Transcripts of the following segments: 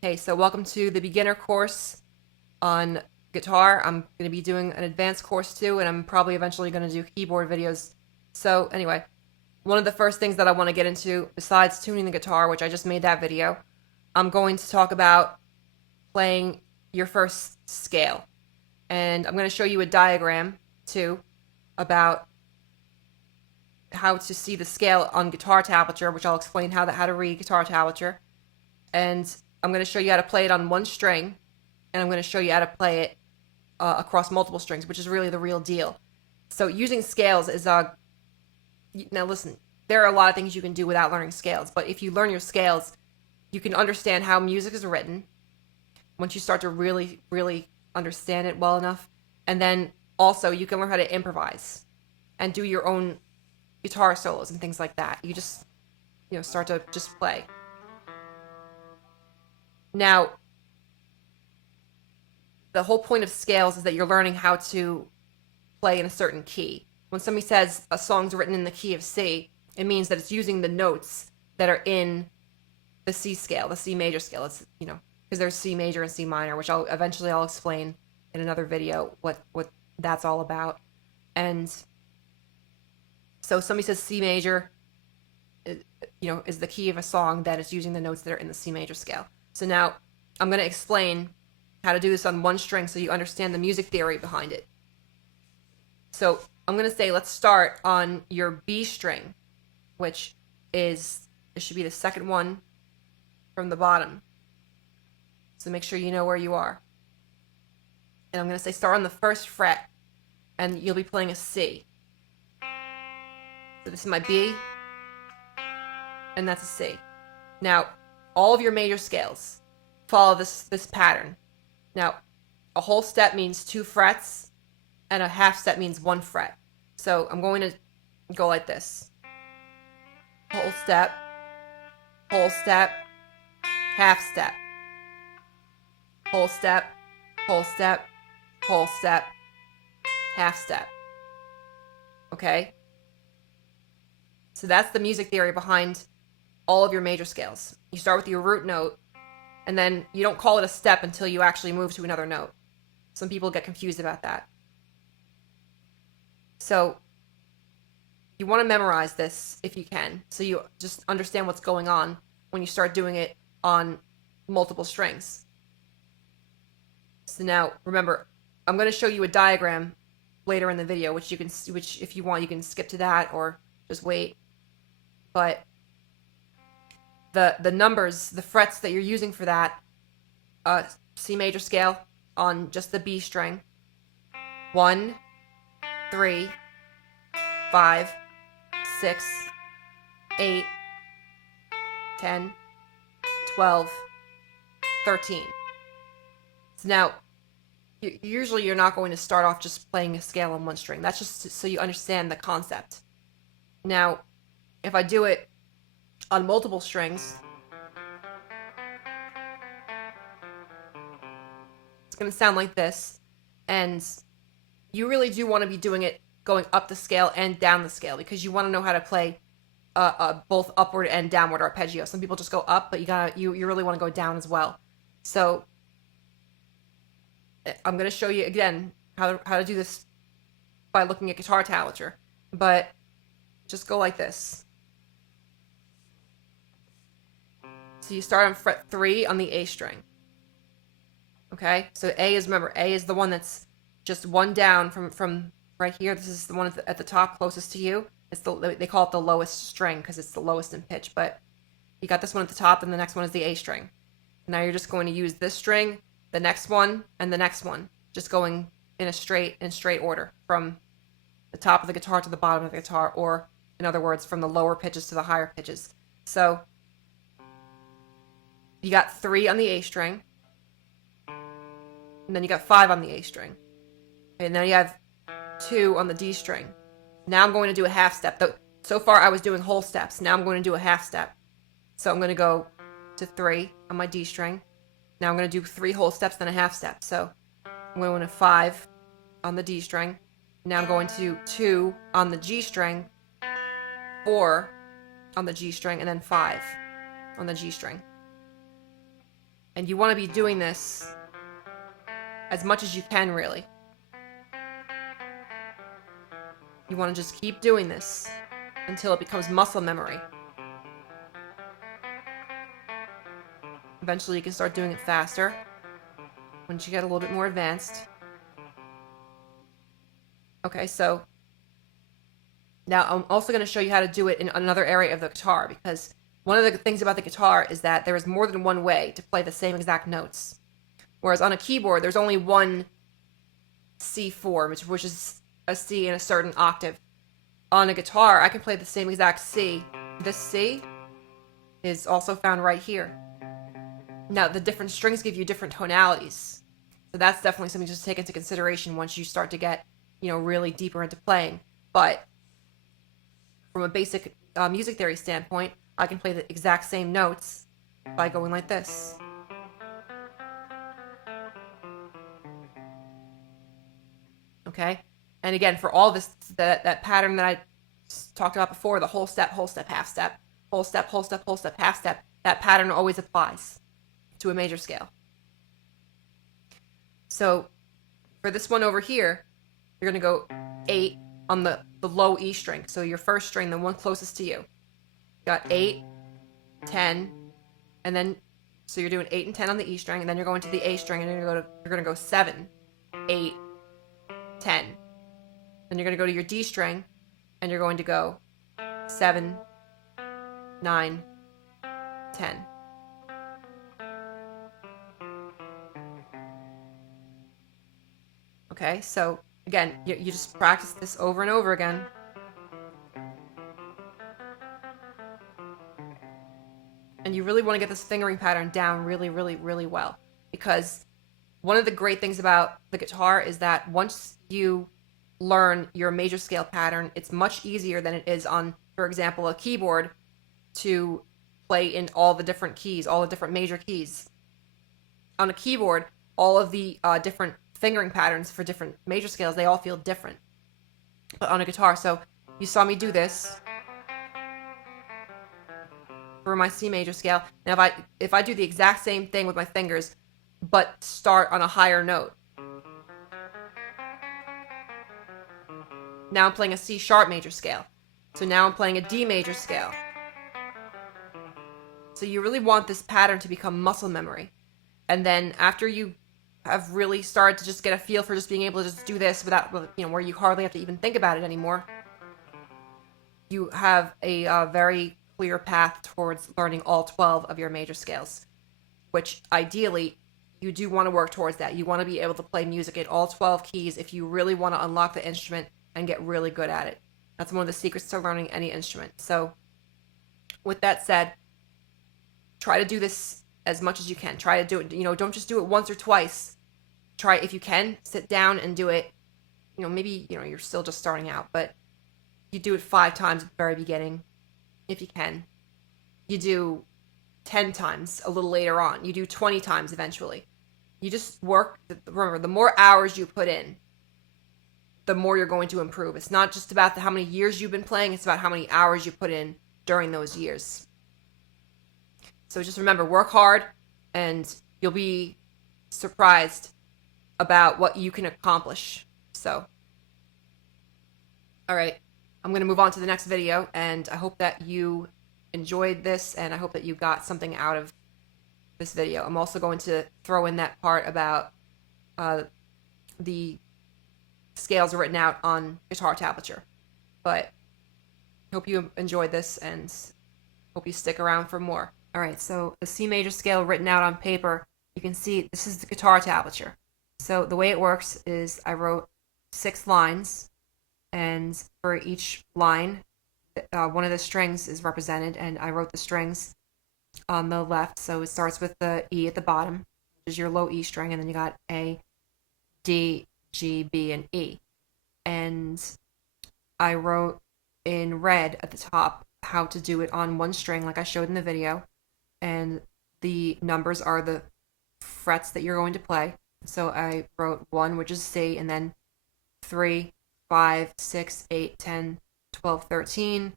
Hey, so welcome to the beginner course on guitar. I'm going to be doing an advanced course too, and I'm probably eventually going to do keyboard videos. So, anyway, one of the first things that I want to get into, besides tuning the guitar, which I just made that video, I'm going to talk about playing your first scale. And I'm going to show you a diagram too about how to see the scale on guitar tablature, which I'll explain how to read guitar tablature. And I'm going to show you how to play it on one string, and I'm going to show you how to play it across multiple strings, which is really the real deal. So using scales is now listen, there are a lot of things you can do without learning scales, but if you learn your scales, you can understand how music is written once you start to really understand it well enough, and then also you can learn how to improvise and do your own guitar solos and things like that. You just start to just play. Now, the whole point of scales is that you're learning how to play in a certain key. When somebody says a song's written in the key of C, it means that it's using the notes that are in the C scale, the C major scale. It's, because there's C major and C minor, which I'll explain in another video what that's all about. And so somebody says C major, is the key of a song that is using the notes that are in the C major scale. So now I'm going to explain how to do this on one string so you understand the music theory behind it. So I'm going to say let's start on your B string, which it should be the second one from the bottom. So make sure you know where you are. And I'm going to say start on the first fret, and you'll be playing a C. So this is my B, and that's a C. Now, all of your major scales follow this pattern. Now, a whole step means 2 frets, and a half step means 1 fret. So I'm going to go like this. Whole step, half step, whole step, whole step, whole step, half step. Okay? So that's the music theory behind all of your major scales. You start with your root note, and then you don't call it a step until you actually move to another note. Some people get confused about that. So you want to memorize this if you can, so you just understand what's going on when you start doing it on multiple strings. So now, remember, I'm going to show you a diagram later in the video, which if you want, you can skip to that or just wait. But the numbers, the frets that you're using for that, C major scale on just the B string, 1, 3, 5, 6, 8, 10, 12, 13. So now, usually you're not going to start off just playing a scale on one string. That's just so you understand the concept. Now, if I do it on multiple strings, it's going to sound like this. And you really do want to be doing it going up the scale and down the scale, because you want to know how to play both upward and downward arpeggio. Some people just go up, but you really want to go down as well. So I'm going to show you again how to do this by looking at guitar tablature, but just go like this. So you start on fret 3 on the A string. Okay, so A is the one that's just one down from right here. This is the one at the top closest to you. They call it the lowest string because it's the lowest in pitch. But you got this one at the top, and the next one is the A string. Now you're just going to use this string, the next one, and the next one, just going in straight order from the top of the guitar to the bottom of the guitar, or in other words, from the lower pitches to the higher pitches. So you got 3 on the A string, and then you got 5 on the A string, and now you have 2 on the D string. Now I'm going to do a half step. So far I was doing whole steps. Now I'm going to do a half step. So I'm going to go to 3 on my D string. Now I'm going to do 3 whole steps, then a half step. So I'm going to 5 on the D string. Now I'm going to do 2 on the G string, 4 on the G string, and then 5 on the G string. And you want to be doing this as much as you can, really. You want to just keep doing this until it becomes muscle memory. Eventually you can start doing it faster once you get a little bit more advanced. Okay, so now I'm also going to show you how to do it in another area of the guitar, because one of the things about the guitar is that there is more than one way to play the same exact notes. Whereas on a keyboard, there's only one C4, which is a C in a certain octave. On a guitar, I can play the same exact C. This C is also found right here. Now, the different strings give you different tonalities. So that's definitely something to take into consideration once you start to get, really deeper into playing. But from a basic music theory standpoint, I can play the exact same notes by going like this. Okay? And again, for all this, that pattern that I talked about before, the whole step, half step, whole step, half step, that pattern always applies to a major scale. So for this one over here, you're going to go 8 on the low E string. So your first string, the one closest to you. Got 8, 10, and then, so you're doing 8 and 10 on the E string, and then you're going to the A string, and you're going to go 7, 8, 10. Then you're going to go to your D string, and you're going to go 7, 9, 10. Okay, so again, you just practice this over and over again. And you really want to get this fingering pattern down really, really, really well. Because one of the great things about the guitar is that once you learn your major scale pattern, it's much easier than it is on, for example, a keyboard to play in all the different keys, all the different major keys. On a keyboard, all of the different fingering patterns for different major scales, they all feel different. But on a guitar, so you saw me do this for my C major scale. Now if I do the exact same thing with my fingers, but start on a higher note. Now I'm playing a C sharp major scale. So now I'm playing a D major scale. So you really want this pattern to become muscle memory. And then after you have really started to just get a feel for just being able to just do this without, where you hardly have to even think about it anymore, you have a very clear path towards learning all 12 of your major scales, which ideally you do want to work towards that. You want to be able to play music in all 12 keys if you really want to unlock the instrument and get really good at it. That's one of the secrets to learning any instrument. So with that said, try to do this as much as you can. Try to do it, don't just do it once or twice. Try, if you can, sit down and do it. Maybe, you're still just starting out, but you do it 5 times at the very beginning, if you can. You do 10 times a little later on. You do 20 times eventually. You just work. Remember, the more hours you put in, the more you're going to improve. It's not just about how many years you've been playing, it's about how many hours you put in during those years. So just remember, work hard, and you'll be surprised about what you can accomplish. So, all right, I'm going to move on to the next video, and I hope that you enjoyed this, and I hope that you got something out of this video. I'm also going to throw in that part about the scales written out on guitar tablature. But I hope you enjoyed this, and hope you stick around for more. All right, so the C major scale written out on paper, you can see this is the guitar tablature. So the way it works is I wrote 6 lines, and for each line, one of the strings is represented, and I wrote the strings on the left. So it starts with the E at the bottom, which is your low E string, and then you got A, D, G, B, and E. And I wrote in red at the top how to do it on one string like I showed in the video, and the numbers are the frets that you're going to play. So I wrote 1, which is C, and then 3, 5, 6, 8, 10, 12, 13,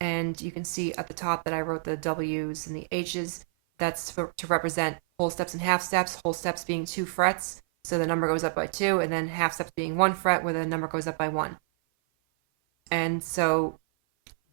and you can see at the top that I wrote the W's and the H's. That's to represent whole steps and half steps, whole steps being 2 frets, so the number goes up by 2, and then half steps being 1 fret, where the number goes up by 1. And so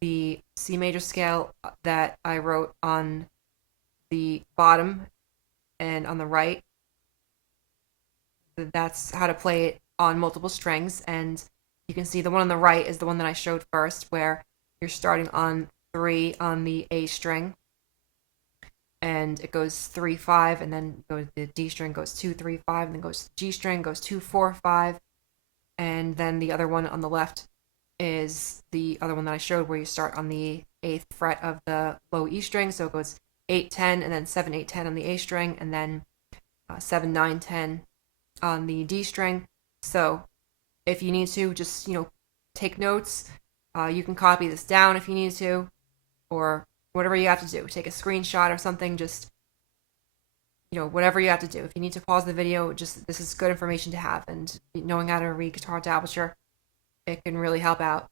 the C major scale that I wrote on the bottom and on the right, that's how to play it on multiple strings. And you can see the one on the right is the one that I showed first, where you're starting on 3 on the A string, and it goes 3 5, and then the D string goes 2 3 5, and then goes to the G string, goes 2 4 5, and then the other one on the left is the other one that I showed, where you start on the 8th fret of the low E string, so it goes 8 10, and then 7 8 10 on the A string, and then 7 9 10 on the D string. So if you need to, just take notes. You can copy this down if you need to, or whatever you have to do. Take a screenshot or something. Just whatever you have to do. If you need to pause the video, just this is good information to have, and knowing how to read guitar tablature, it can really help out.